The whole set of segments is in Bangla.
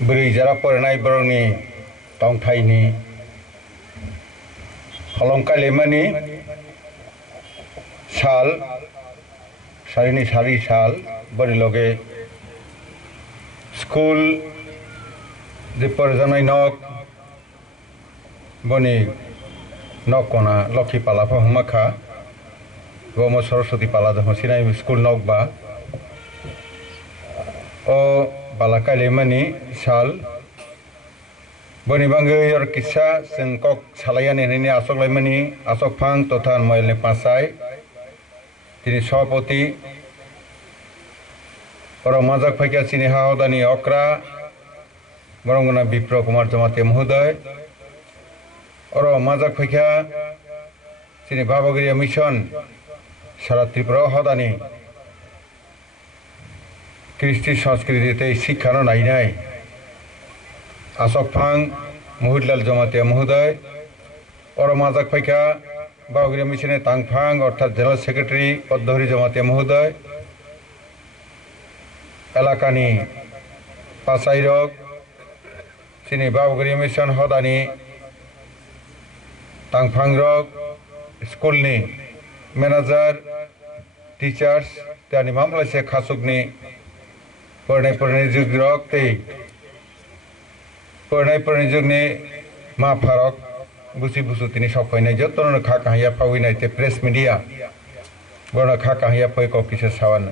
Bwrwi jara poranai Bwrwi Tongthaini Holong Kaimani Sal Sarini Sari Sal bori loge school de porjanai nok boni nokona lokhi pala pha humakha gomo Saraswati pala de hosinai school nok ba o Bala Kaimani Sal boni bangai or kisa sengkok salayani ini asok laimani asok phang tothan moilne pasai tini সভাপতি Naijwk Faika Chini Haodani Okra Morongona Bipro Kumar Jamate Mohoday Naijwk Faika Chini Babagiriya Mission Sara Tripura Hodani Kristi Sanskriti Shikhano Nainai Asok Phang Mohidlal Jamate Mohoday Naijwk Faika Babagiriya Mission Tangphang অর্থাৎ জেনারেল সেক্রেটারি পদ্মহরি জমাতে মহোদয় এলাকানি পাসাইরক চিনি বাবগিরি মিশন হদানি তাংফাংরক স্কুলনি ম্যানেজার টিচার্স তানি মামলাইছে খাসুকনি পড়নাই যুগরক তে পড়নাই যুগনি মা ফারক বুসি বুসু তিনি সফাইনাই যতন খাকাহিয়া ফাউইনাইতে প্রেস মিডিয়া বড় খাকাহিয়া ফয়ক কিসে সাওয়ান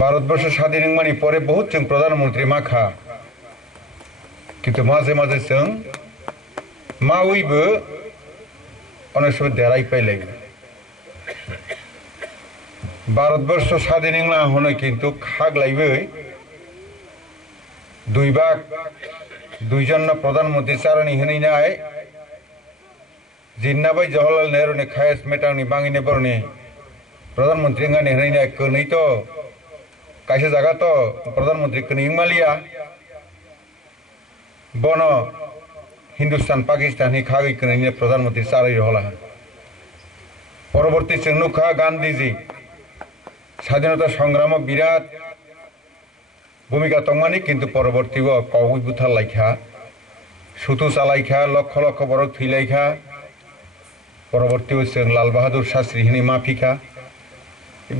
ভারতবর্ষ স্বাধীন মানি পরে বহুত जों প্রধানমন্ত্রী মাখা কিন্তু মাঝে মাঝে जों মাউইবো অনেক সময় দেরাই পাইলাই ভারতবর্ষ স্বাধীন না হনে কিন্তু খাগলাইবই দুই ভাগ দুইজন প্রধানমন্ত্রী চারণী হনি নাই জিন্নাবাই জওহরলাল নেহরু ने खायस मेटांगनि बांगिने बरनि प्रधानमंत्री गाने हनि नै कनै तो कायसे जागा तो प्रधानमंत्री कनै मालिया बनो हिंदुस्तान पाकिस्तान नि खागै कनै प्रधानमंत्री चारै रहला परवर्ती जों नुखा गांधीजी स्वाधीनता संग्राम बिराट भूमिका तंगमानी किंतु परवर्ती कौई बुथार लाइखा सुतु चालाइखा लक्ष लक्ष बरक थैलाइखा परवर्ती जों लाल बाहादुर शास्त्री हनि माफिखा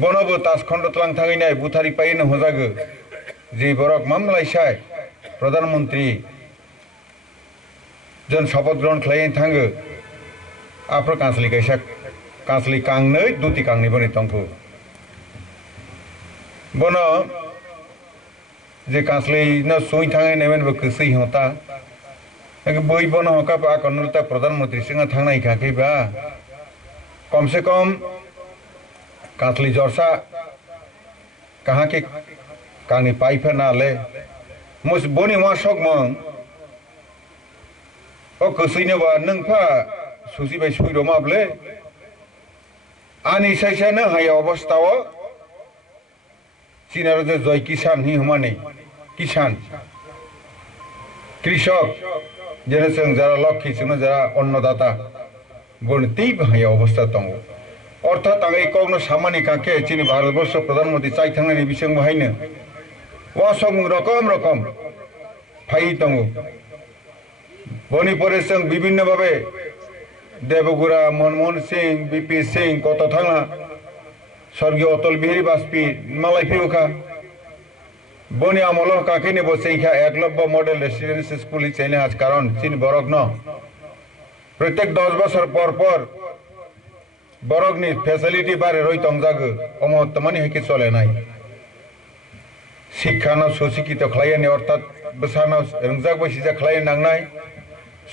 बनबो ताजखंड तलां थांगैनाय बुथारि पायनो हजागो जे बरक मामलाइसाय प्रधानमंत्री जन शपथ ग्रहण खालायनो थांगो आफर कांसलि कायसा कांसलि कांनै दुति कांनै बनि तंखो बनो जे कांसलि न सोई थांगै नेमेन बकसै होता एक बई बन हका बा कन्नलता प्रधानमंत्री सिंह थांनाय खाखैबा कम से कम कांसलि जरसा कहाँ के कांगनि पाइफा नाले मुस बनि वा सकमं ओ कसैनोबा नोंफा सुसिबाय सुइरमाबले आनि साइसानो हाया अवस्थाव चीनार जो जय किसान ही हमाने किसान कृषक जेने जों जरा लक्ष्मी जों जरा अन्नदाता गणति हाया अवस्था दङ अर्थात आं एकनो सामानि काके चीनी भारतवर्ष प्रधानमंत्री चाइथांनायनि बिसं बाहायनो वासम रकम रकम फाइ दङ बनि परे जों विभिन्न भाबे देवगुरा मनमोहन सिंह बीपी सिंह कत थांना स्वर्गीय अटल बिहारी वाजपेयी मालाय फैखा बनि आमल काकेनि बसैखा एकलव्य मॉडल रेसिडेंशियल स्कूल चैने आज कारण चीन बरक न प्रत्येक 10 बছর पर पर बरकनि फैसिलिटी बारे रई तंजागो अमहत्तमानि हेके चले नाय शिक्षा न सुशिक्षित खलायनि अर्थात बसाना रंजाक बसिजा खलायनि नांनाय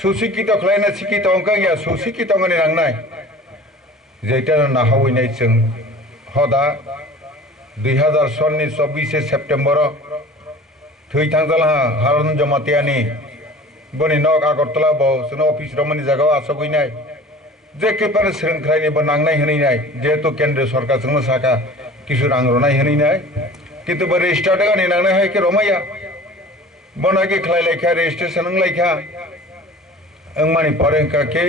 सुशिक्षित खलायना शिक्षित अंका गया सुशिक्षित अंगनि नांनाय जेटा नाहावैनाय जों हदा 2000 सननि 24 सेप्टेम्बर थै थांजाला हारन जमातियानि बनि नक आगरतला बो जों अफिस रमनि जागाव आसगैनाय जेकेबारे सोलोंथायनि नांनाय होनाय जेहेतु केंद्र सरकार जों साका किछु रां रनाय होनाय किन्तु बे रेजिस्टार्ड गानि नांनाय है के रमाया बनाके खलाय लायखा रेजिस्ट्रेशन लायखा अंगमानि परेंका के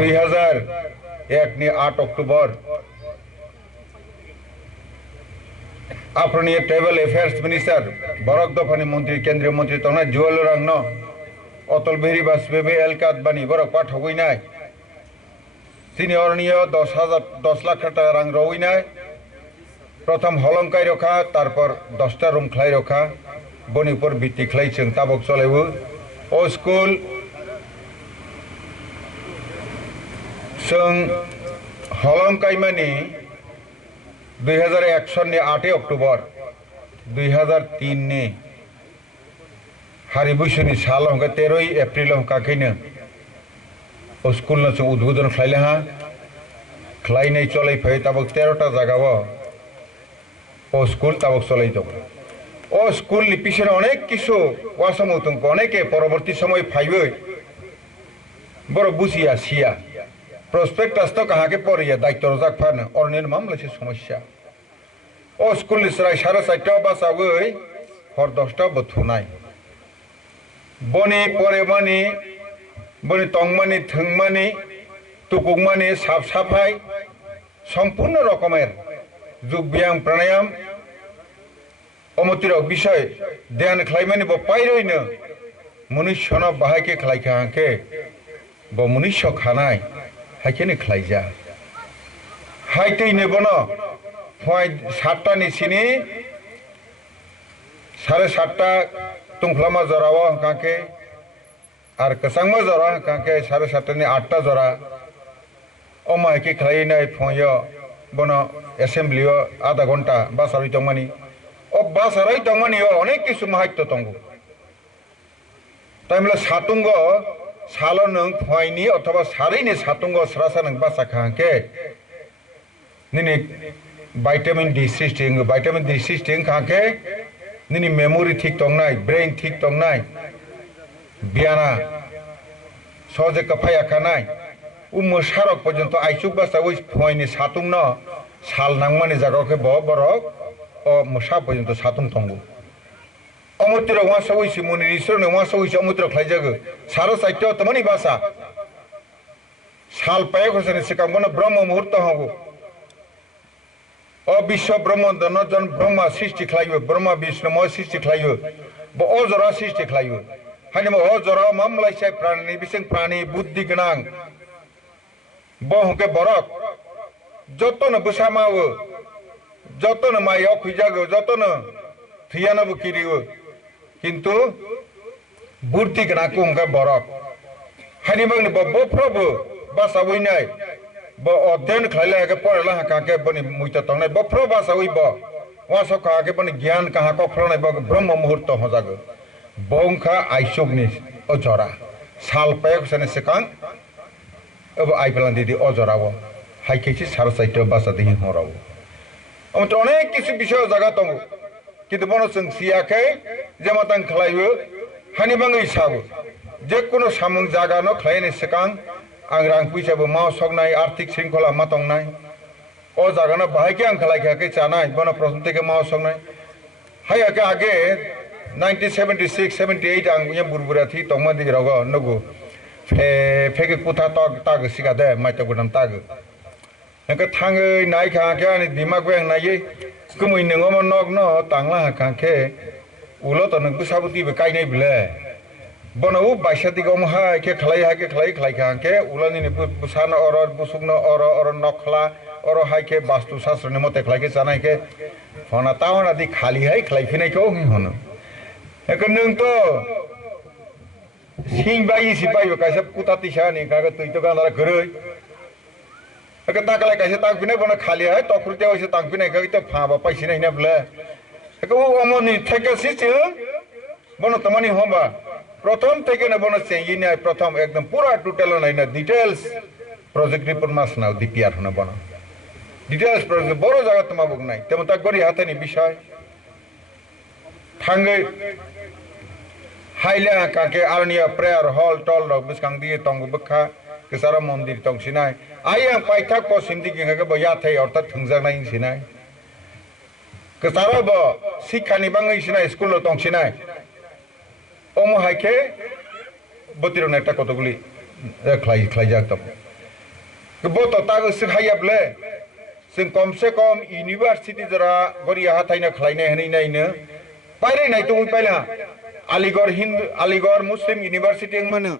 2001 नि 8 October Aproni Travel Affairs Minister Borok Dofani Mantri Kendriya Mantri Tona Juwal Rang no Otol Bihari Bajpeyi Elkat Bani Borok Pathogui Tini Orniyo 10 lakh টাকা রাং রওই নাই প্রথম হলংকাই রখা তারপর 10টা রুম খাই রখা বনিপুর ভিত্তি খাই जों তাবক চলেবো ও স্কুল जों হলং কাইমানি 2001 সনनि 8 অক্টোবর 2003 नि हारिबुसनि साल हंगा 13 एप्रिल हंकाखैनो ओ स्कूल न जों उद्बोधन खालायले हा खालायनाय चलाय फै ताबक 13टा जागाव ओ स्कूल ताबक चलाय दं ओ स्कूल नि पिछने अनेक किछु वासमौतुं अनेके परवर्ती समय फाइबै बड़ बुझिया सिया प्रस्पेक्टास तो कहाके पड़िया दायित्व रजाक फानो अरनिर मामलासे समस्या ओ स्कूल नि सराय 4:30 बासावै हर 10टा बथुनाय बनि परेमानि बनि तंगमानि थंगमानि तुकुगमानि साफ साफाई सम्पूर्ण रकमेर যোগ ব্যায়াম প্রাণায়াম অমতির বিষয় ধ্যান খাইমানি ব পাইরইनो মনুষ্যন বাহাইকে খাইखाहांके ब मनुष्य खानाय हाइकेनि खाइजा हाइतैनो बन फय 7टानि सिनि 7:30 तुंख्लामा जराव हांकाके आर कसंगमा जरा हांकाके 7:30 नि 8टा जरा अमाइके खाइनाय फय बन एसेम्बलियो आधा घंटा बासारै तंमानि ओ बासारै तंमानि अनेक किसु माहात्य तंगो ताइमला सातुंग सालो नों फयनि अथवा सारैनि सातुंग स्रासा नों बासा खांके निनि विटामिन डी सिस्टेम खांके निनि मेमोरी ठीक तंनाय ब्रेन ठीक तंनाय बियाना सहजे कफाया खानाय उमसारक पर्यंत आइसुक बासा ओइ फयनि सातुं न साल नांमानि जागाके बरक ओ मसा पर्यंत सातुं तंगो अमृतर वासा ओइसि मुनि ईश्वर ने वासा ओइसि अमृतर खाइजागो 4:30 तमनि बासा साल पाय खसने सिकांगन ब्रह्म मुहूर्त हगो ओ विश्व ब्रह्म दन जन ब्रह्मा सृष्टि खाइयो ब्रह्मा विष्णु म सृष्टि खाइयो ब अजरा सृष्टि खाइयो हानि म अजरा मामलाइसाय प्राणी बिसिं प्राणी बुद्धि गोनां बहुके बरक जतन बुसामावो जतन मायाव खैजागो जतन थैयानबो किरियो किन्तु बुद्धि गोनांखौ हंगा बरक हानि बांनि बफ्रबो बासावैनाय ब अध्ययन खालायलाके पढ़ला हाकाके बनि मुइता तंनाय बफ्र बासावै ब वासो काके बनि ज्ञान कहा कफ्रनाय ब ब्रह्म मुहूर्त हजागो बंखा आइसुगनि अजरा साल पायक सने सिकां अब आइफलान दीदी अजराव हाइकेसि 4:30 बासा देहि हराव अमत अनेक किसु विषय जागा दङ किन्तु बन जों सियाखै जेमातां खालायो हानि बाङै साबो जेकुनु सामुं जागा न खालायनि सिकां आं रां फैसाबो माव सकनाय आर्थिक श्रृंखला मा दंनाय अ जागाना बाहायके आं खालायखायाखै जानाय बन प्रथम থেকে माव सकनाय हायाके आगे 1976 78 आं ये बुरबुरा थि तंमा दिराव नगु फेगे कुथा ताग सिगादे माइता गुदाम ताग नक थाङै नायखाके आनि दिमाग बें नायै कमै नङो नग न तांला हाखाके उलो त नंगु साबुतिबो कायनाय बिले बनो बायसाति गम हाके खालायखाके उलानि बुसाना अर बुसुगनो अर नखला अर हाके वास्तु शास्त्रनि मते खालायके जानायके फना तावना दि खालि हाय खालायफिनायखौ होनो एक नों तो सिं बायि सिपायो कायसा कुताति सानि कागे तैतो गानारा गरै एक ताकलाय कायसा तांफिनाय बनो खालि हाय तखुरते होइसे तांफिनाय कागे तो फाबा पाइसिनाय ना बले एक अमनि थेकेसि बनो तमानि होबा प्रथम থেকে না বনো চেঙ্গিনাই প্রথম একদম পুরা টোটাল নাইনা ডিটেইলস প্রজেক্ট রিপোর্ট মাস নাও ডিপিআর হনা বনো ডিটেইলস প্রজেক্ট বড় জায়গা তোমা বুক নাই তেমন তা করি হাতেনি বিষয় থাঙ্গে হাইলা কাকে আরনিয়া প্রেয়ার হল টল রক বিসকাং দিয়ে তঙ্গ বখা কেসারা মন্দির তংসিনাই আইয়া পাইথাক পসিমদি গিঙ্গাকে বয়াথাই অর্থাৎ থংজানাই সিনাই কেসারা ব শিক্ষানি বাङै সিনাই স্কুল তংসিনাই ओमो हाइके बतिरो नेटा कतगुली खाइ जागतम बो तो तागो सिखायाबले जों कम से कम यूनिवर्सिटी जरा गरिया हाथायना खालायनाय हनैनायनो पायरायनाय दङ पायला आलिगढ़ मुस्लिम यूनिवर्सिटी मानो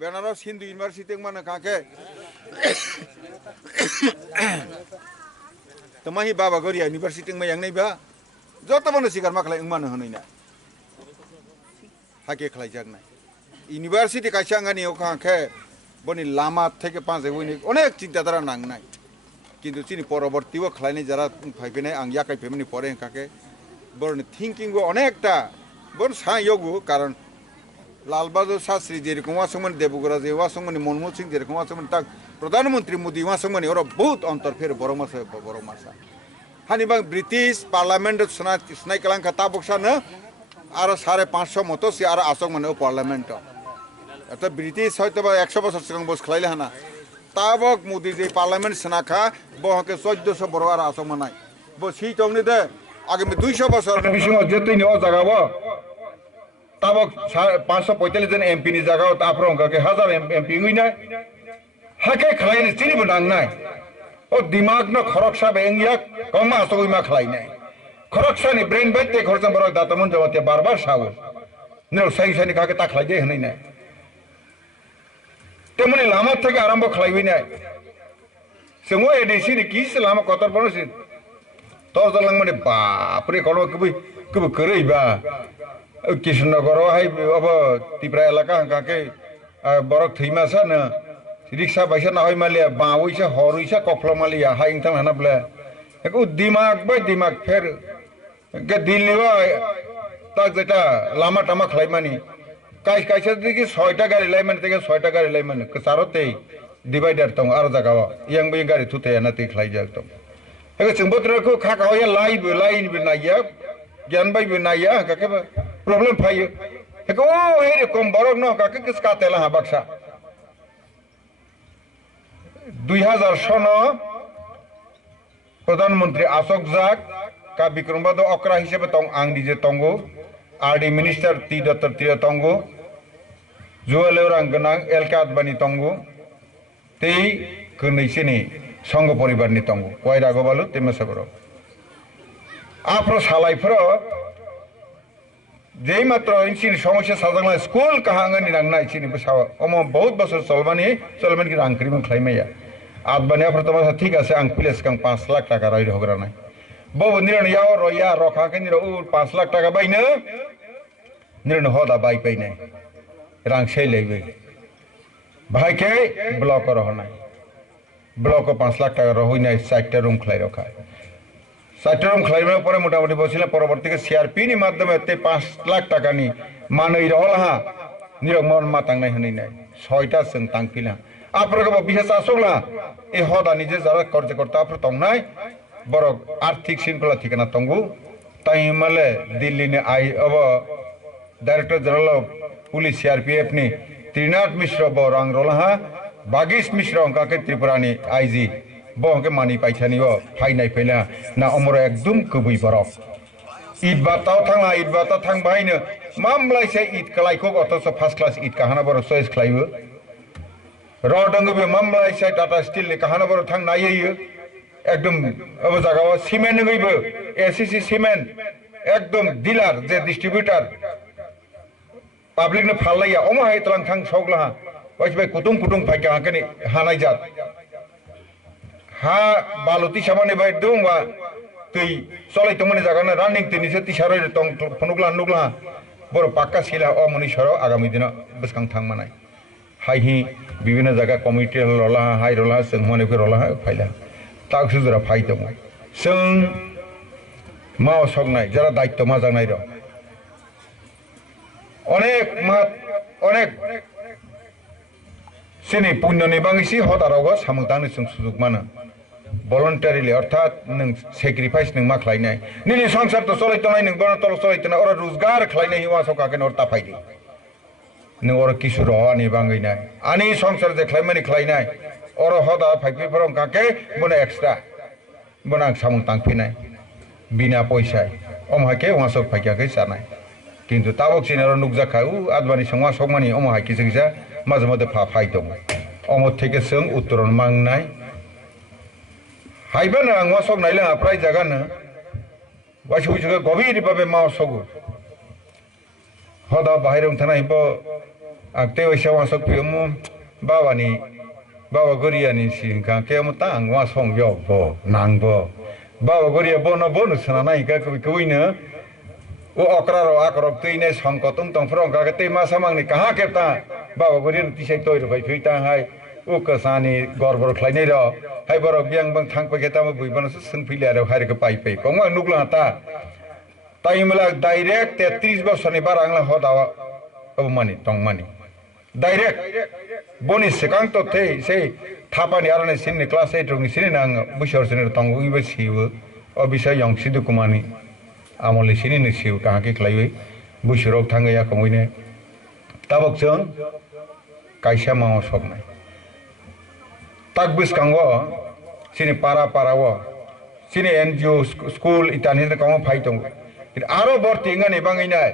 बेनारस हिंदू यूनिवर्सिटी मानो काके तमाही बाबा गरिया यूनिवर्सिटी में यांगनै बा जत बनो सिगार मा खालाय मानो हनैना हाके खालायजागनाय यूनिवर्सिटी कायसांगानि काके बनि लामा থেকে पांचे बनि अनेक चिंताधारा नांनाय किन्तु चिनि परवर्तीबो खालायनाय जरा फाइफैनाय आं याकाय फेमनि परे काके बरनि थिंकिंबो अनेकटा बर सायोगु कारण लाल बहादुर शास्त्री जेरकम वासमन देवगुरा जे वासमन मनमोहन सिंह जेरकम वासमन तक प्रधानमंत्री मोदी वासमन और बहुत अंतर फेर बरमासा हानि बां ब्रिटिश पार्लियामेंट सुनाय कलांका ताबकसानो आरो 550 मतो से आरो आसक माने पार्लियामेंट अत ब्रिटिश हयतो 100 बছর सिगां बस खालायले हाना ताबक मोदी जे पार्लियामेंट सनाखा बहके 1400 बर आरो आसक मानाय बो सी तंनि दे आगे में 200 बছর बिसिङाव जेतैनि अ जागाबो ताबक 545 जन एमपी नि जागाव ताफ्रं के 1000 एमपी गइना हाके खालायनो चिनिबो नांनाय ओ दिमाग न खरकसा बेंगिया कमा सगैमा खालायनाय खरकसानि ब्रेन बायते खरजन बर दातमन जवाते बार सावो नो साइसानि काके ताखलायदे हनैनाय तेमनि लामा থেকে आरम्भ खालायबैनाय जोंबो एडिसिनि किस लामा कतर बनसिन तो जलां माने बापरे कनो कबो करैबा कृष्णनगर हाय अब तिप्रा एलाका काके बरक थैमासा न रिक्शा बैसा ना होय मालिया बावैसा हरैसा कफला मालिया हाय इंथां हानाब्ला एको दिमाग बाय दिमाग फेर के दिल्लीवा ता जेटा लामा टामा खालायमानि कायसा दिके 6टा गारि लायमानि तेगे 6टा गारि लायमानि कसारते डिवाइडर दं आरो जागावा यांबो गारि थुथायाना ते खालायजाक दं एको जोंबोत्रखौ खाखावया लाइनबो नाया ज्ञान बायबो नाया काके प्रॉब्लम फायो एको हे कम बरक न काके किसका तेला हा बाक्सा 2000 सन प्रधानमंत्री अशोक जाक का विक्रमबाद अक्रा हिसाबै दं आं निजे तंगो आरडी मिनिस्टार टी डॉक्टर टी तंगो जुवालेवरां गोनां एलके आदबानि तंगो तै खोनैसेनि संघ परिवारनि तंगो वायरागबालु तेमसाबरो आफ्रो सालायफोर जे मात्र इनसिनि समस्या साजांना स्कूल कहांगानि नांना इसिनि बसाव अम बहुत बছর चलबानि की रांक्रिमोन खालायमाया आदबानि आफ्रो तमासा ठीक আছে आं प्लेस कां 5 लाख टाका राय होग्रानाय बबो निरन याव रया रखाके निर 5 लाख टाका बायनो निरन होदा बाय पैनाय रां सेलैबो भाइके ब्लॉक रहनाय ब्लॉक 5 लाख टाका रहोइनाय 60 रूम खलाय रखा 60 रूम खलायनाय परे मोटामुटी बसिला परवर्ती के सीआरपी नि माध्यमे ते 5 लाख टाका नि मानै रहलहा निरमन मातांनाय हनैनाय 6टा जों तांकिला आप्रगबो बिहेस आसोला ए होदा निजे जारा कार्यकर्ता आप्र तंनाय बरक आर्थिक श्रृंखला ठिकाना तंगु ताइमले दिल्ली ने आई अब director general of police CRPF नि त्रिनाथ मिश्र बरंग रोलहा बागीश मिश्र अंका के त्रिपुरानि आईजी बहके मानि पाइछानि व फाइनाय फैला ना अमर एकदम कबुई बरक ईद बाताव थांला ईद बाता थां बायनो मामलायसे ईद कलायखौ अथस फर्स्ट क्लास ईद काहाना बर चॉइस खलायबो रडंगबे मामलायसे टाटा स्टील नि काहाना बर थां नाययो एकदम अब जागावा सीमेंट गइबो एसीसी सीमेंट एकदम डीलर जे डिस्ट्रीब्यूटर पब्लिक ने फाललाया अमा हाय तलां थां सौगला वाइसबाय कुटुं फाइका हाकनि हानाय जात हा बालुति सामाने बाय दंबा तै चलै तमने जागाना रानिं तिनिसे तिसारै तं फनुगला बर पाक्का सिला अ मनिसर आगामी दिन बसकां थां मानाय हायहि विभिन्न जगह कमिटि रला हाय रला जोंमने रला फाइला ताकसु जरा फाइ दङ जों माव सगनाय जरा दायित्व मा जानाय र अनेक सिनि पुण्यनि बांगिसि हदारावबो सामुदानो जों सुजुग मानो voluntarily अर्थात नों सेक्रिफाइस नों मा खालायनाय निनि संसार तो चलायतनाय नों बन तल चलायतनाय और रोजगार खालायनाय हिवा सकाकेन और ताफायदि नों और किसु रहानि बांगैनाय आनि संसार जे खालायमानि खालायनाय और हदा फाइफिफोराव काके बन एक्स्ट्रा बन आं सामुं तांफिनाय बिना पैसा अमहाके वासक फाइकाके जानाय किन्तु ताबक सिनार नुकजाखा आदबानि संवा सकमानि अमहाके जोंजा माजे माजे फाइ दं अमर थेके जों उत्तरन मांनाय हाइबानो आं वासक नायला प्राय जागानो वासु जुगा गभीर भाबे माव सगु हदा बाहेराव थानाय ब आगते वैसा वासक पियमु बाबानि बाबा गरियानि सिंका केमु ता आं वासं यो ब नांबो बाबा गरिया बनो बनो सना नायका कबिनो वो अकरारो आकरक तैने संकतम तंफ्रं कागते मा सामांनि कहा केता बाबा गरिया तिसै तोइ रबाय फैता हाय ओ कसानि गरबर खलायनै र हाय बरक बियां बं थांपा केता म बुइबनसो सों फैले आरो हायरको पाइ पाइ कमा नुगला ता ताइमला डाइरेक्ट 33 बोसोरनि बारा आंला हदावा अब मानि तंग मानि डाइरेक्ट बनि सिकां तो थे से थापानि आरने सिननि क्लास 8 रंनि सिनि नां बुशर सिनि तंगुइबो सिबो अबिसा यंगसि दुकुमानि आमले सिनि नि सिउ काहाके खलायबै बुशरक थांगैया कमैने ताबक जों काइसा माव सबनाय ताक बिसकांगो सिनि पारा पारावो सिनि एनजिओ स्कुल इतानि कम फाइ दं आरो बर्ति ngani bangैनाय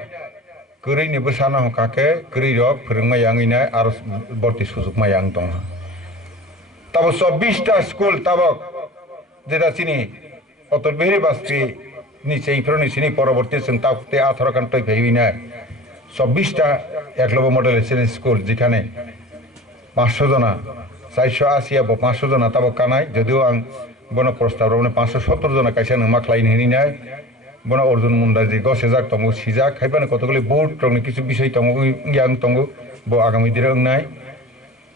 गोरैनि बोसाना हकाके गोरै रक फोरोंमाय आंगैनाय आरो बर्ति सुजुगमाय आं दं ताबो 24 टा स्कुल ताबक जेदा सिनि अतल बिहारी बास्त्री निचे इफोरनि सिनि परवर्ती जों ताकते 18 घन्टा फैबिनाय 24 टा एकलब्य मडेल सिनि स्कुल जिखाने 500 जना 480 अब 500 जना ताबक कानाय जदिও आं बनो प्रस्तावरावनो 570 जना काइसा नमा खलायनो हिनिनाय बनो अर्जुन मुंडा जी गसे जाक तंगो सिजा खायबानो कतगले बोर्ड रंनि किछु बिषय तंगो यांग तंगो बो आगामी दिरंनाय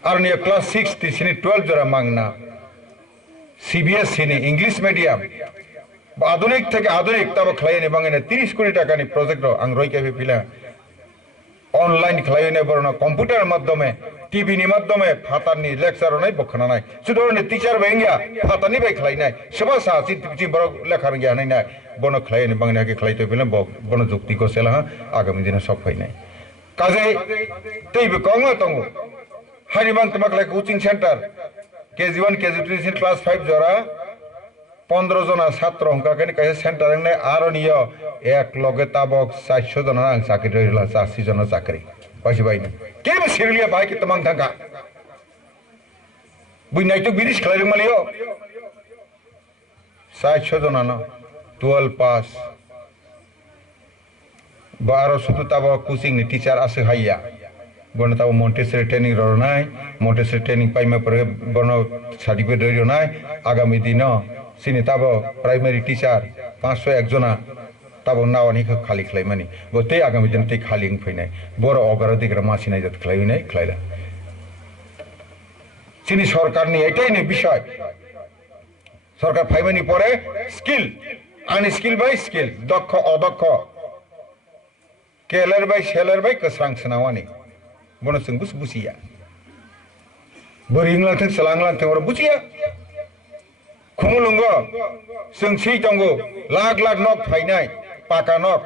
आरनि क्लास 6 तिसिनि 12 जरा मांगना सीबीएसई नि इंग्लिश मीडियम आधुनिक থেকে आधुनिक तब खलायने बांगने 30 कोटी टाकानि प्रोजेक्ट आं रयके फिला ऑनलाइन खलायने बरना कंप्यूटर माध्यमे टीवी नि माध्यमे फातानि लेक्चार नै बखनानाय सुदरनि टीचर बेंगिया फातानि बाय खलायनाय सबा सासि टिपि बर लेखार गया नै बनो खलायने बांगने के खलायतो फिला बनो जुक्ति को सेला आगामी दिन सब फैनाय काजे तैबो कंग तंगो हारिबां तमाकले coaching centre KG 1 KG 2 class 5 जरा 15 जना छात्र हंकाके कैसे सेंटर ने आरनियो एक लगे ताबक 400 जना आं चाकरि रहिला 80 जना चाकरि पाइसे बाइनो केबो सिरलिया बाय के तमां थांगा बुइनाय तो बिरिस खलायदों मालियो 400 जना न 12 पास 12 सुतु ताबक कोचिंग नि टीचर आसे हाइया बनो ताबो मन्टेसरी ट्रेनिंग रनाय मन्टेसरी ट्रेनिंग पाइमा पर बनो सर्टिफिकेट रनाय आगामी दिन सिनि ताबो प्राइमरी टीचर 501 जना ताबो नावानि खाली खलायमानि बते आगामी दिन ते खाली फैनाय बर अगारा दिग्रा मासिनाय जात खलायनाय खलायला सिनि सरकारनि एटाइनि विषय सरकार फाइमानि परे स्किल अनस्किल बाय स्किल दक्ष अदक्ष केलर बाय कसरां सनावानि बनो जों बुजिया बोरिंलांथों सलांलांथों और बुजिया खुमुलुंगो जों सै दंगो लाख लाख नक फायनाय पाका नक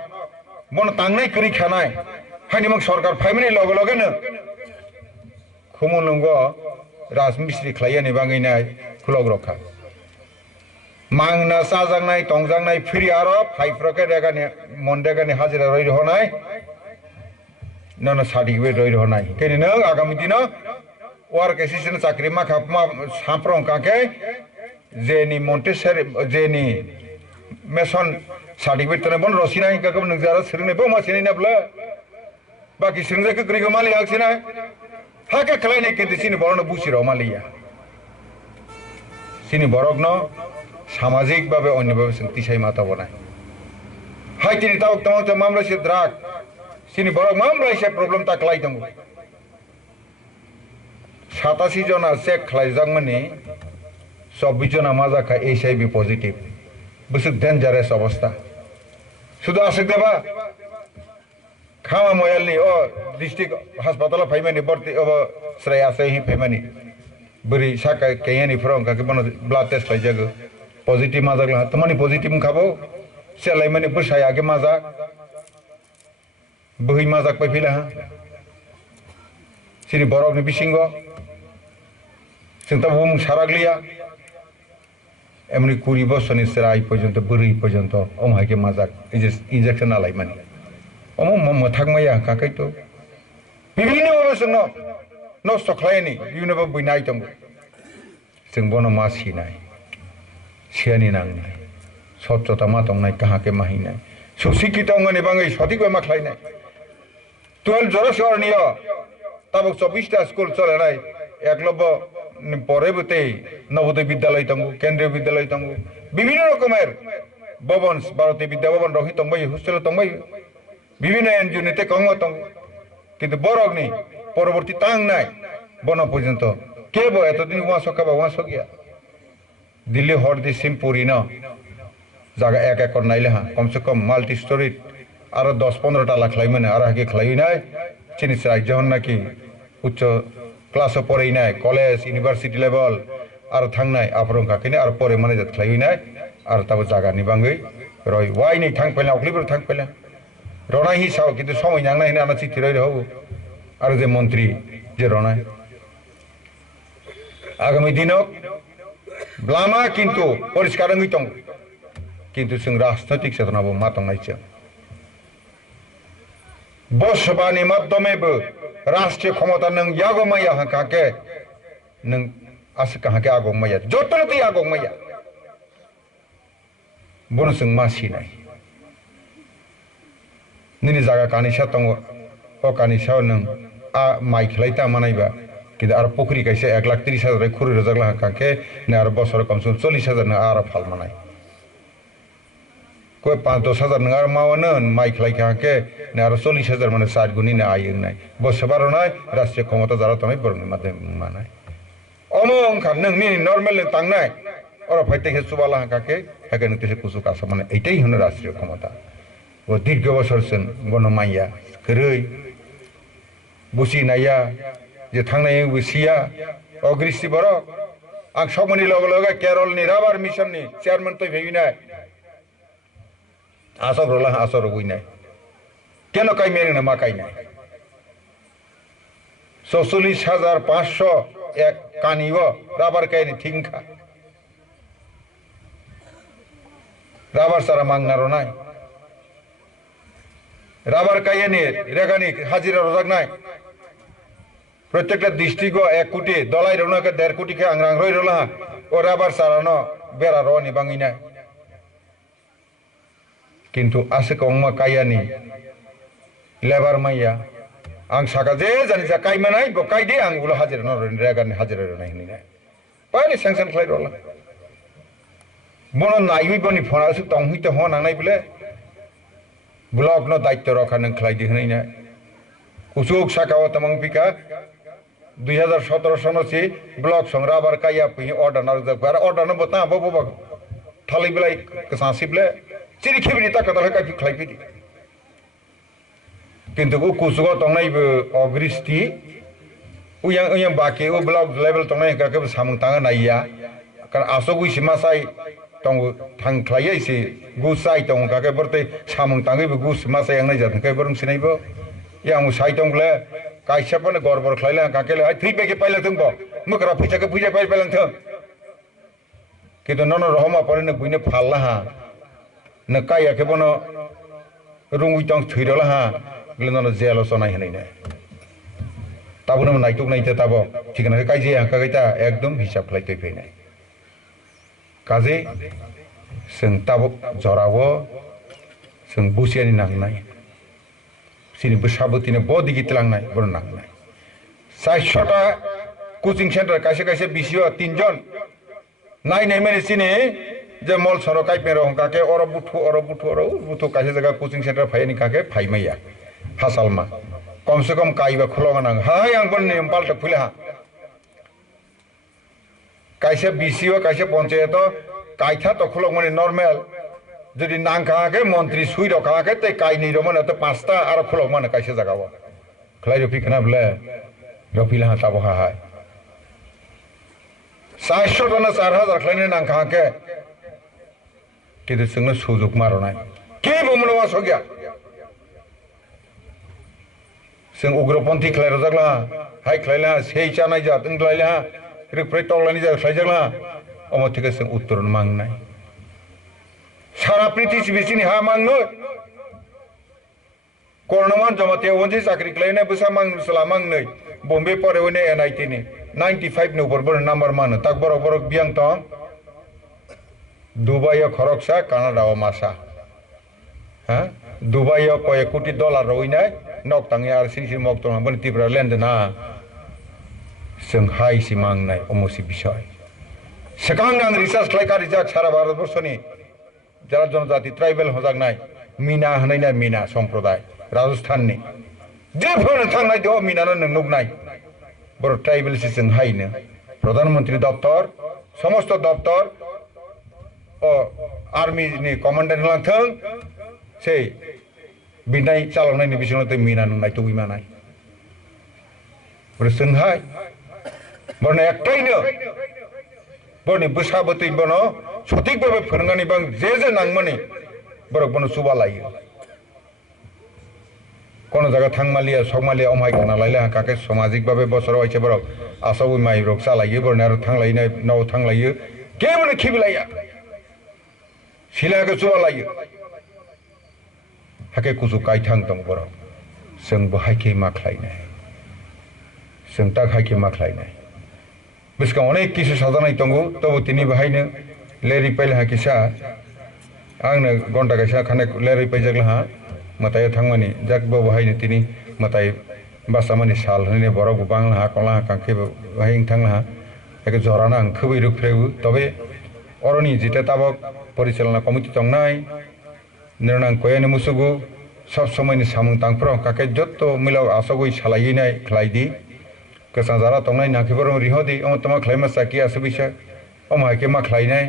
बन तांनाय करि खानाय हानिमक सरकार फाइमानि लगे लगेनो खुमुलुंगो राजमिस्त्रि खलायनि बांगैनाय खुलग रखा मांगना साजांनाय तंजांनाय फ्रि आरो फाइफ्रके रेगानि मनरेगानि हाजिरा रय रहनाय नन सार्टिफिकेट रय रहनाय केनि नों आगामी दिनो वार्क एसिस्टेंट चाकरि माखा साफ्रं काके जेनि मन्टेसरी जेनि मेसन सर्टिफिकेट तने बन रसिना का कब नजारा सिरने बो मासिने नबला बाकी सिरने के ग्रिगो माली हाक्सिना हाके खलायने के दिसिनि बरन बुसिरो मालिया सिनि बरगनो सामाजिक भाबे अन्य भाबे संतिसाय माता बनाय हाइतिनि तावक तमक मामला से द्राग सिनि बरग मामला से प्रॉब्लम ता खलाय दंगो 87 जना चेक खलायजांमनि 24 जना माजाखा एचआईवी पॉजिटिव बुसुक डेंजरस अवस्था सुदु आसुदेबा खामा मोयलनि ओ डिस्ट्रिक्ट अस्पताल फाइमानि बर्ती अब स्राय आसै फाइमानि बोरै साका केयानि फ्रं काके बन ब्लड टेस्ट खायजागो पॉजिटिव माजागला तमानि पॉजिटिव खाबो सेलाय माने बसाय आगे माजा बोहै माजाक पाइफिला सिरि बरगनि बिसिंगो जोंता बुम साराग्लिया एमनि 20 बोसोरनि सेराय पर्यन्त बोरै पर्यन्त अमहायके माजाक इंजेक्शन आलाय माने अम मथागमाया काकैतो बिभिन्न अबसनो नष्ट खलायनि बिभिन्न बुइनाय दं जों बन मासिनाय सियानि नांनाय सत्यता मा दंनाय काहाके माहिनाय सुशिक्षित अंगनि बाङै सঠিक मा खालायनाय 12 जरसरनियो ताबक 24टा स्कुल चलायनाय एकलब्य পরে বতে নবোদয় বিদ্যালয় দङ কেন্দ্রীয় বিদ্যালয় দङ বিভিন্ন রকমের ভবন ভারতীয় বিদ্যা ভবন রহি দংবাই হোস্টেল দংবাই বিভিন্ন এনজিও নিতে কম দङ কিন্তু বরগনি পরবর্তী তাং নাই বন পর্যন্ত কেব এতদিন ওয়া সকাবা ওয়া সকিয়া দিল্লি হরদি সিমপুরি ন জায়গা এক একর নাইলে হা কমসে কম মাল্টি স্টোরি আর 10-15টা লাখ লাইমনে আর আগে খাই নাই চিনিস রাজ্য হন নাকি উচ্চ ক্লাস পড়াই নাই কলেজ ইউনিভার্সিটি লেভেল আর থাংনাই আফরং কাকিনে আর পরে মানে যাত খাই নাই আর তাবো জায়গানি বাঙ্গৈ রয় ওয়াই নাই থাং পেলা অকলিবর থাং পেলা রনাই হিসাব কিন্তু সময় নাংনাই না চিঠি রই হবো আর যে মন্ত্রী যে রনাই আগামী দিনক ব্লামা কিন্তু পরিষ্কার হইতং কিন্তু जों রাজনৈতিক চেতনাবো মাতং নাইছে বসবানি মাধ্যমেবো রাষ্ট্রীয় ক্ষমতা নং ইয়াগমাইয়া হাকাকে নং আস কাহাকে আগমাইয়া যতনতি আগমাইয়া বনসং মাসি নাই নিনি জায়গা কানিসা দङ ও কানিসা নং আ মাই খেলাইতা মানাইবা কিন্তু আর পুকুরি কাইছে 1,30,000 খুরি রজাগলা হাকাকে না আর বছর কমসে 40,000 না আর ফাল মানাই কই 5-10,000 নং আর মাওয়ানো মাই খেলাইকে হাকে না আর 40,000 মানে 60 গুনি না আইন নাই বসবারো নাই রাষ্ট্রীয় ক্ষমতা যারা তুমি বরং মাধ্যমে মানাই অমং খান নং নি নরমাল তাংনাই ওরা ফাইতে হেসুবালা হাকাকে হাকে নতে কুসু কাসা মানে এইটাই হলো রাষ্ট্রীয় ক্ষমতা ও দীর্ঘ বছর সন বন মাইয়া কই বুসি নাইয়া যে থাংনাই বুসিয়া অগ্রিসি বড় আং সমনি লগে লগে কেরল নি রাবার মিশন নি চেয়ারম্যান তো ভেইনাই আসর রলা আসর হই নাই কেন কাই মেরে না মা কাই নাই 46,500 এক কানিব রাবার কাইনি থিংখা রাবার সারা মাংনারো নাই রাবার কাইনি রেগানি হাজিরা রজাক নাই প্রত্যেকটা ডিস্ট্রিক্ট 1 কোটি দলাই রনকে 1.5 কোটি কে আংরাং রই রলা ও রাবার সারানো বেরা রনি বাঙ্গি নাই কিন্তু আছে কংমা কাইয়ানি লেবার মাইয়া আং সাকা যে জানি যা কাইমানাই গো কাইদে আং উলো হাজিরা ন রেগানি হাজিরা নাই নি না পাইনি স্যাংশন খাই রলা বন নাইবি বনি ফনাসু তংহিতে হ নাংনাই বলে ব্লক ন দায়িত্ব রক্ষা নং খাই দিহনাই না কুসুক সাকাও তমং পিকা 2017 সনসি ব্লক সংরাবার কাইয়া পি অর্ডার না আর অর্ডার ন বতা বব থালি বলাই কসাসিবলে চিরি খেবনি তা কথা কাই খাইপিদি কিন্তু ও কুসুগ তংনাই অগ্রিস্তি উয়াং উয়াং বাকি ও ব্লক লেভেল তংনাই কাকে সামং তাঙা নাইয়া কারণ আসগুই সিমাসাই তং থাং খাইয়াইসি গুসাই তং কাকে বরতে সামং তাঙै গুস মাসাই आंनाय जादों काय बरं सिनायबो यां साइ तंगले काइसापने गरबर खलायला काकेले हाय 3 पेके पाइला थंबो मकरा फैसाके फैसा पाइलां थं किन्तु नन रहमा परने बुइने फालला हा न कायाके बनो रुंगुइ तंग थैरला हा ग्लेनन जेल सनाय हनैने ताबुनो नाइतुक नाइते ताबो ठिकाना काइजे हाकागैता एकदम हिसाब खलायतै फैनाय काजे जों ताबो जरावो जों बुसियानि नांनाय सिनि बसाबोतिने बदि गितलांनाय बर नांनाय 400टा कोचिं सेंटर काइसे काइसे बिसियो 3 जन नाय नाय मेरे सिनि जे मल सरकाय पेरो काके अरबुथु काइसे जगह कोचिं सेंटर फायनि काके फाइमैया हासालमा कम से कम काइबा खुलगानां हाय आं बन नेम पाल्टा फुले हा काइसे बिसियो काइसे पंचायत काइथा तो खुलग माने नर्माल যদি নাংখাকে মন্ত্রী সুই রখাকে তে কাইনি রমন তো 5টা আর খুলক মানে কাইসে জাগাবো খলাই রফি খানা বলে রফিলা হাতাবো হায় 400 টন 4000 খলাইনে নাংখাকে কিন্তু जोंनो সুযোগ মারো নাই কে বমনवा সগিয়া जों उग्रपन्थी खलाय रजागला हाय खलायला সেই চানাই যা তুং খলাইলা রিপ্রে টলানি যা খলাইজাগলা অমর থেকে जों উত্তরণ মাংনাই सारा पृथ्वी हा मांगनो कोरोनामान जमाते वंजे चाकरी खलायना बसा मांगनो सला मांगनै बम्बे परेवने एनआईटी नि 95 नो बरबर नंबर मान ताक बरक बरक बियांग तम দুবাইও খরকসা কানাডাও মাসা হ্যাঁ দুবাইও কয়েক কোটি ডলার রইनाय नक ताङै आरो सिनि मक दं बन त्रिपुरा लेनदेना जों हाय सिमांनाय अमुसि बिषय सेकां आं रिसार्च खालायखारि जाक सारा भारतबर्षनि जारा जनजाति ट्राइबेल हजागनाय मीना होनायनाय मीना सम्प्रदाय राजस्थाननि जेफोर थांनाय दो मीनानो नों नुगनाय बर ट्राइबेल सिजों हायनो प्रधानमंत्री दफ्तर समस्त दफ्तर ओ आर्मीनि कमान्डेन्ट लांथों से बिनाय चालावनायनि बिसोरनो मीना नुनाय तो बिमानाय बर जोंहाय बरनो एकटाइनो बरनि बोसाबोतै बनो सঠিক भाবে फोरोंनानै बां जे नांमोनि बरक बनो सुबा लायो কোন জায়গা থাংমালিয়া সকমালিয়া অমাই খানা লাইলে কাকে সামাজিক ভাবে বছর হইছে বরক আসাবই মাই রক চালাयो বরনে আর থাংলাইनाय नाव थांलायो केबोनो खिबिलाया सिलागे सुबा लायो हाके कुसु कायथां दं बरक जों बहायके माख्लायनाय जों ता हायके माख्लायनाय बिसका अनेक किसु साजानाय दंगो तबो तिनि बहायनो लेरि पैल हाकिसा आंनो घंटा गायसा खाने लेरि पैजागला मताय थांमानि जाकबो बहायनो तिनि मताय बासामानि साल होने बरक बांला हा कला कांखे बहाय थांला एके जराना आं खोबै रुख्रेबो तबे अरनि जिते ताबक परिचालना कमिटि दंनाय निर्णां कोयानो मुसुगु सब समयनि सामुं तांफ्र काके जत्तो मिलाव आसगै सालायनाय खलायदि गोसा जारा तंनाय नाखिबर रिहदि अम तमा खलायमा साकी आसबिसा अम हाके मा खलायनाय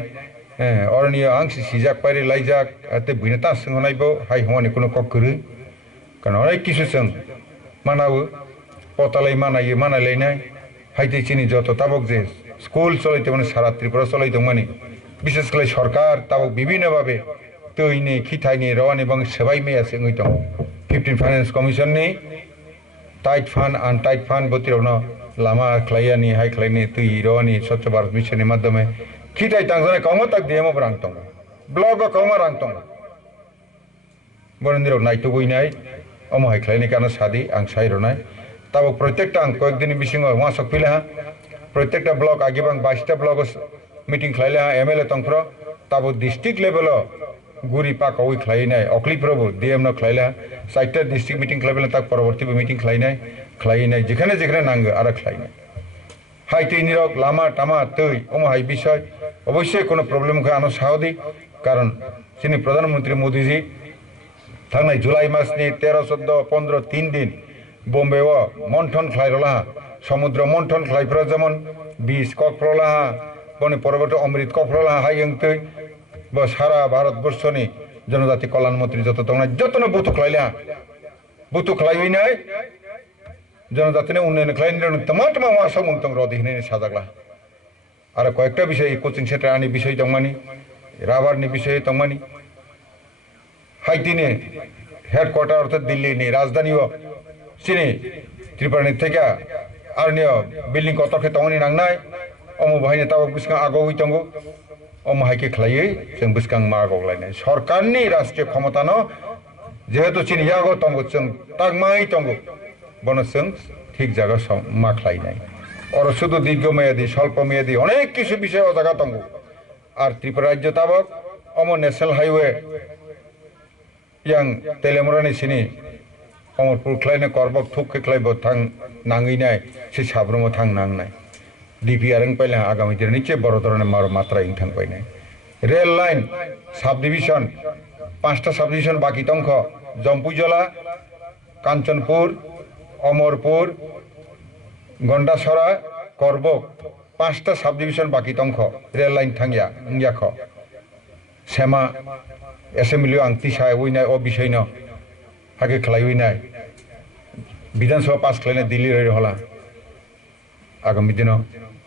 अरनि आं सिजाक पारि लायजाक आते बिनता संहोनायबो हाय हमानि कुनो ककरै कारण अनेक किसु जों मानावो पतालै मानायो मानायलायनाय हायते चिनि जत ताबक जे स्कुल चलायते सारा त्रिपुरा चलायदोंमानि विशेष करे सरकार ताबक विभिन्न भावे दैनि खिथायनि रवानि बां सेबाय मैयासो ओइ दं 15 फाइनेंस कमिशन नि टाइट फान्ड आनटाइट फान्ड बोतिरावनो लामा खलायानि हाय खलायनि दै रवानि स्वच्छ भारत मिशन नि माध्यमे खिथाय तांजानाय कौमा ताक देमो रां दं ब्लग कौमा रां दं बरनिराव नायथुबैनाय अम हाय खलायनि काना सादि आं सायरनाय ताबक प्रत्येकटा आं कयेक दिन बिसिङाव वासक फैला प्रत्येकटा ब्लक आगिबां 22टा ब्लग मीटिंग खलायला एमएलए तंफ्र ताबो डिस्ट्रिक्ट लेवल गुरी पाकावै खलायनाय अक्लिफ्रावबो डीएम न खलायला 4टा डिस्ट्रिक्ट मीटिंग खलायला ताक परवर्तीबो मीटिंग खलायनाय जेखाने जेखाने नांगो आरो खलायनाय हायते निरक लामा टामा तै अम हाय विषय अवश्य कोनो प्रॉब्लम का आनो सावदि कारण जोंनि प्रधानमंत्री मोदी जी थांनाय जुलाई मासनि 13 14 15 3 दिन बम्बेव मंथन खलायरला समुद्र मंथन खलायफ्रा जेमन बीच ककफ्रला बने परबत अमृत ककफ्रला हायंतै ब सारा भारतवर्षनि जनजाति कल्याण मंत्री जत दंना जतनो बुथु खलायनाय जनजातिनि उन्नयन खलायनाय तमा वासा मुंतं रदिहने साजागला आरो कयेकटा विषय कोचिं सेन्टार आनि विषय दंमानि राबारनि विषय दंमानि हाइटिनि हेडक्वार्टार अर्थात दिल्लीनि राजधानीआव सिनि त्रिपुरानि थेका आरनियो बिल्डिं कतरखे तंनि नांनाय अमु बाहायनो ताबक बिसकां आगौै दंगो अमु हायके खलायै जों बिसकां मागौलायनाय सरकारनि राष्ट्रीय क्षमतानो जेहेतु सिनि यागो दंगो जों तागमाय दंगो बनो जों ठीक जागा माख्लायनाय और शुधु दीर्घमेयादी स्वल्पमेयादी अनेक किसु विषय जागा दंगो आर त्रिपुरा राज्य ताबक अमु national highway yang telemurani sini Amarpur खलायनो करबक थुक खलायबो थां नाङैनाय से साब्रमो थां नांनाय डीपीआरं पहले आगामी दिन नीचे बड़ धरনের मात्रा इन थां पाइनाय रेल लाइन सब डिविजन 5टा सब डिविजन बाकी दंख जम्पुजला कांचनपुर अमरपुर गंडासरा करबक 5टा सब डिविजन बाकी दंख रेल लाइन थांया इंयाख सेमा एसेम्बली आं तिसाय उइनाय अ विषय न हाके खलायनाय विधानसभा पास खलायनाय दिल्ली रहाला आगामी दिन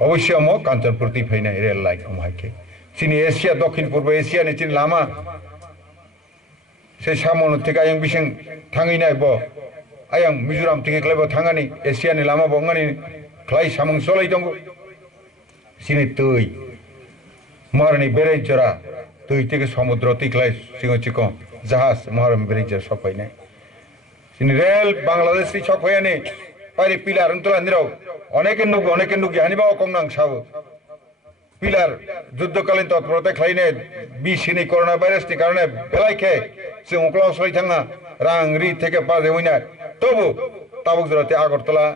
अवश्य अम कांचनपुर ती फैनाय रेल लाइन अम हाके चिनि एशिया दक्षिण पूर्व एशिया नि चिनि लामा से सामन थेका आं बिसिं थाङैनाय ब आं मिजोराम थेके खलायबो थाङानि एशिया नि लामा बंगानि खलाय सामं सलाय दंगो चिनि तै मारनि बेराय जरा तै थेके समुद्र तिखलाय सिङो चिको जहाज महारम बेराय सफायनाय चिनि रेल बांलादेश सफायनि पारि पिलार उन्तला निराव अनेक नुगि हानिबा कम नां साबो পিলার যুদ্ধকালীন তৎপরতা খাইনে বিশিনি করোনা ভাইরাসनि কারণে বেলাইखे जों अख्लाव सलाय थाङा रां रि থেকে बाजे হইনা তবু তাবুক জরাতে আগরতলা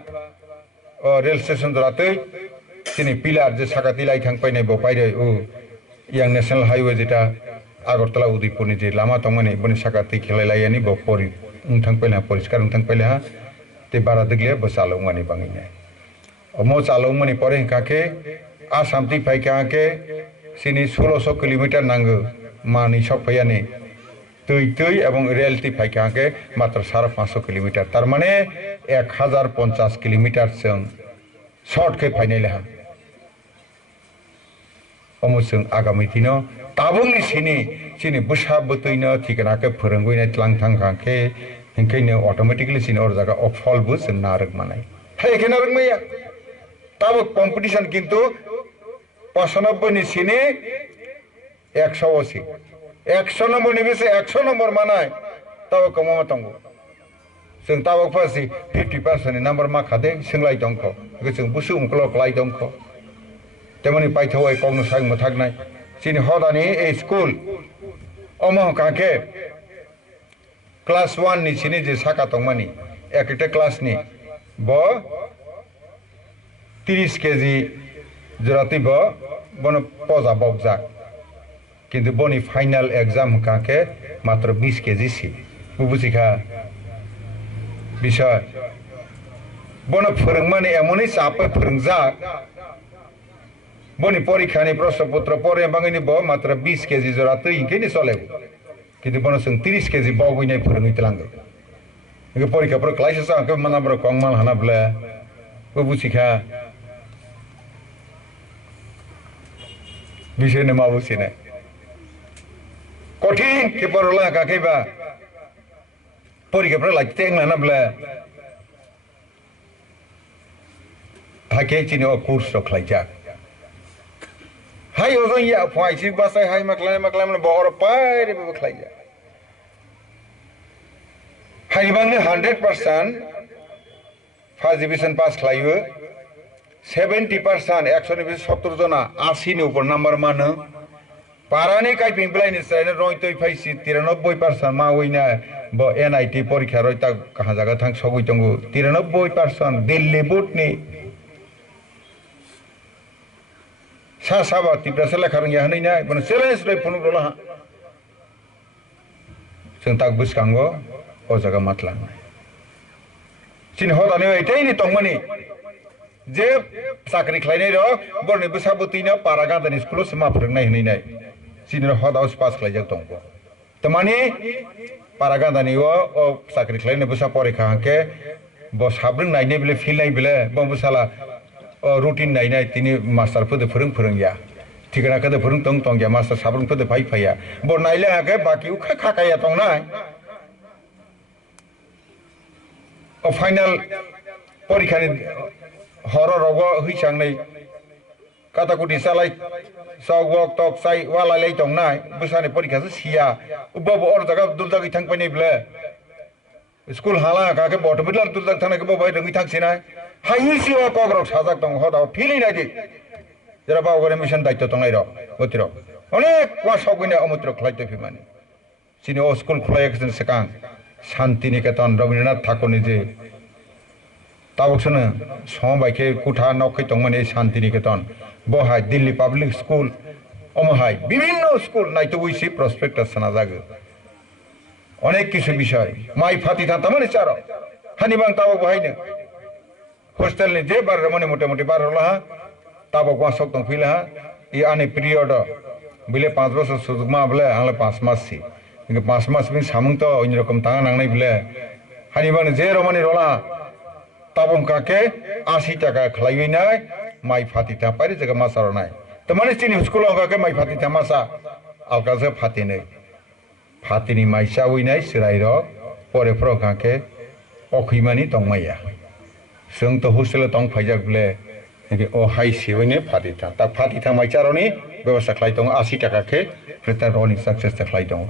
रेल स्टेशन जराते তিনি পিলার যে সাকাতি লাই থাং পাইনে ব পাইরে ও ইয়াং ন্যাশনাল হাইওয়ে যেটা আগরতলা উদয়পুরনি যে লামা তংমানে বনি সাকাতি খেলাই লাইयानि ब परि थां पाइना परिष्कार थां पाइले हा ते बारा दिगले ब चालौमानि बाङिने अमो चालौमानि परे काके आसाम ती फाइकाके सिनि 1600 किलोमीटर नांगो मानि सफैयानि तै एवं रेल ती फाइकाके मात्र 550 किलोमीटर तार माने 1050 किलोमीटर जों शॉर्ट के फाइनल हा अमो जों आगामी दिनाव ताबुंनि सिनि बुसा बतैनो ठिकानाके फोरोंगैनाय tlangथां काके हिंखैनो ऑटोमेटिकली सिनि और जागा अफलबो जों नारक मानाय हाय के नारक मैया ताबो कम्पिटिशन किन्तु 95 नि सिनि 180 100 नम्बर नि बेसे 100 नम्बर मानाय ताबो कममा तंगो जों ताबो फासि 50% नि नम्बर मा खादे सोंलाय दंखो जों बुसु उमक्लो क्लाय दंखो तेमनि पाइथौय कौनो सां मथागनाय सिनि हदानि ए स्कुल अमो काके क्लास 1 नि सिनि जे साका तंमानि एकटे क्लास नि ब 30 केजी जराति ब बन पजा बगजा किन्तु बनि फाइनल एग्जाम काके मात्र 20 केजी सी बुबुसिखा विषय बन फोरोंमानि एमनै चापे फोरोंजा बनि परीक्षानि प्रश्नपत्र परे बाङैनि ब मात्र 20 केजी जराति इंकेनि चले किन्तु बन जों 30 केजी बगैनाय फोरोंहैतलांगो इखो परीक्षाफोर क्लाइस जांके मानाब्र कंमाल हानाब्ला बुबुसिखा विषय ने माबुसिने कठिन के परला काकेबा परीक्षाफोर लाइते नानाब्ला हाके चिनो कोर्स रखलाइजा हाय ओजन या फाइसि बासाय हाय मक्लाय मन बर पाइरे बखलाइजा हाय बांने 100% फर्स्ट डिविजन पास खालायो 70% 100 नि 70 जना 80 नि ऊपर नम्बर मानो पारानि काइपिं ब्लाइनि साइने रयतै फाइसि 93% मावैना ब एनआईटी परीक्षा रयता कहा जागा थां सगै दंगो 93% दिल्ली बोर्डनि सा साबा तिब्रासे लेखा रोंया हनैना बन चेलेन्ज रै फुनु रला जों ताक बुसकांगो ओ जागा मातलां सिन हदानि एतैनि तंमानि जे साख्रि खालायनाय र बरनि बुसाबुतिनो पारा गादानि स्कुलाव समा फोरोंनाय हनैनाय सिन हदाव पास खालायजाक दंगो तमानि पारा गादानि ओ साख्रि खालायनाय बुसा परीक्षा हांके ब साब्रों नायनाय बिले फिल नाय बिले ब बुसाला रूटीन नायनाय तिनि मास्टार फोदो फोरोंया ठिकाना कदे फोरों तंगया मास्टार साब्रों फोदो फाइफाया ब नायले हाके बाकी उखा खाकाया तंगनाय ओ फाइनल परीक्षानि हर रग हैसांनै काटाकुटी सालाय सावक तक साइ वालालै तंगनाय बुसानि परीक्षासो सिया उबाबो और जागा दुलजागै थांपायनाय बिले स्कुल हाला काके बटबिलार दुलजाग थांनायखौ बाय रोङै थांसिनाय हायसिवा कग्रक साजाक दं हदाव फिलिनाय दि जरा बावगारि मिशन दायित्व तंनाय र गतिर अनेक वा सगैना अमुत्र खलायते फिमानि सिनि ओ स्कुल खलायखसन सिगां शान्ति निकेतन रवीन्द्रनाथ ठाकुरनि जे ताबकसनो समबायखे कुठा नखै तंमानि शान्ति निकेतन बहाय दिल्ली पब्लिक स्कुल अमहाय विभिन्न स्कुल नायतुबैसि प्रस्पेक्टास सना जागो अनेक किसु विषय माइ फाति था तमानि चार हानिबां ताबक बहायनो हॉस्टल ने जे बार रमने मोटे बार रहा ताबक वासक दं फैला ई आने पीरियड बिले 5 बছর सुजुग मा बले आंले 5 मास सी इनके 5 मास बिन सामुं तो इन रकम तांगा नांनाय बिले हानिबां जे रमने रला ताबम काके 80 टाका खलायनाय माइ फाति था पारि जगा मासारनाय तमाने चिनि स्कुल काके माइ फाति था मासा आलकाजे फातिनै फातिनि माइसा उइनाय सिराय र परे फ्र काके अखैमानि तंमाया जों तो हॉस्टेल तंग फाइजाक बिले ओ हाई सेवने फातिथा ता फातिथा माइचारनि व्यवस्था खालाय दं 80 टाका के प्रेटार रनि सक्सेस खालाय दं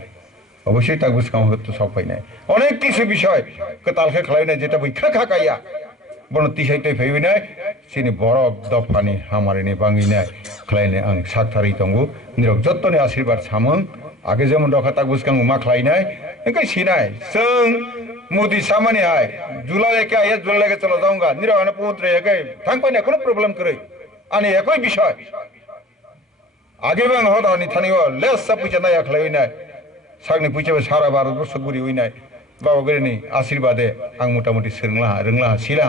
अवश्य ता गुसकाव हत सफायनाय अनेक किसु विषय कतालखे खालायनाय जेता बैखा खाकाया बन तिसाय तै फैनाय sini borok dopani hamarini bangina khlaine ang sakthari tongo nirok jottoni ashirwad samung age jemon rokhatak buskang ma khlainai engkai sinai sung modi samani hai julale ke ayat julale ke chalo jaunga nirok ana putre ekai thangpai na kono problem korei ani ekoi bishoy age bang hodani thanigo lessa pucha na khlainai sakni pucha sara bharat borsh guri hoinai बाबा गोरेनि आशीर्वादे आं मोटामुटी रोंला सिला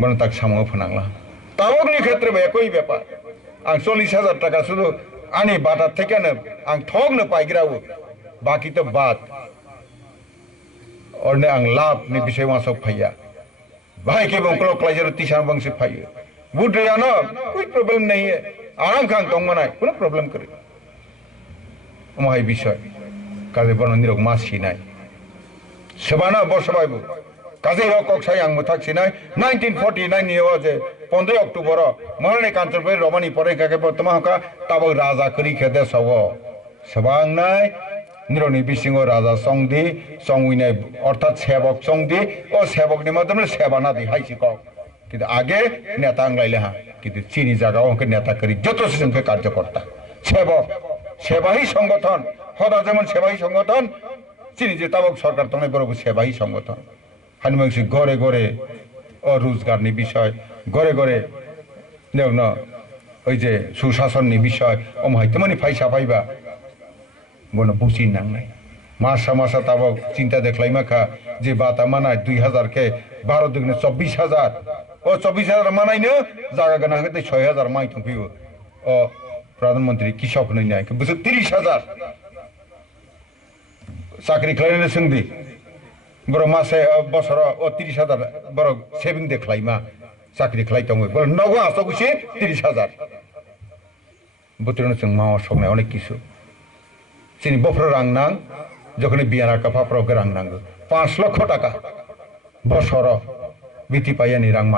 बन तक सामो फोनांला ताबकनि क्षेत्र में कोई व्यापार आं 40,000 टाका शुद्ध आनी बाटा थेकेनो आं ठगनो पाइग्रावो बाकी तो बात और ने आं लाभ नि विषय मा सब फैया भाई के बंकलो क्लाइजर तिसान बंसे फैयो बुद्रिया न कोई प्रॉब्लम नहीं है आराम खान तंगमनाय कोनो प्रॉब्लम करे ओमाय विषय काजे बन निरक मासिनाय Sebana borsabaibu kaze rokok sayang mutak sinai 1949 ni oje 15 Oktober mohane kantorbe romani pore kake botma hoka tabo raja kri khede sawo sebang nai nironi bisingo raja songdi songwinai orthat sebok songdi o sebok ni madamle sebana di haisi ko কিন্তু আগে নেতা আংলাইলে হ্যাঁ কিন্তু চিনি জায়গাও ওকে নেতা করি যত সংখ্যা কার্যকর্তা সেবক সেবাহী সংগঠন হদা যেমন সেবাহী সংগঠন চিনি যে তাবক সরকার তনে বড় সেবাহী সংগঠন হানিমাংসি ঘরে ঘরে অরোজগারনি বিষয় ঘরে ঘরে দেখুন ওই যে সুশাসননি বিষয় অমহাইতে মানে ফাইসা পাইবা বন বুঝি নাংনাই মাসা মাসা তাবক চিন্তা দেখলাই মাখা যে বাতা মানায় 2000 কে 12 দুগুণে 24,000 ও 24,000 মানাইনো জায়গা গানা হতে 6,000 মাই থুপিও ও প্রধানমন্ত্রী কৃষক নই নাই বুঝো 30,000 চাকরি খাইলে সঙ্গি বড় মাসে বছর ও 30,000 বড় সেভিং দেখলাই মা চাকরি খাই দङ বড় নগো আসো গুছি 30,000 বুতরন সং মাও সঙ্গে অনেক কিছু চিনি বফর রাং নাং যখন বিয়ারা কাফা প্রোগ্রাম নাঙ্গো 5 লক্ষ টাকা বছর বিতি পাইয়ানি রাং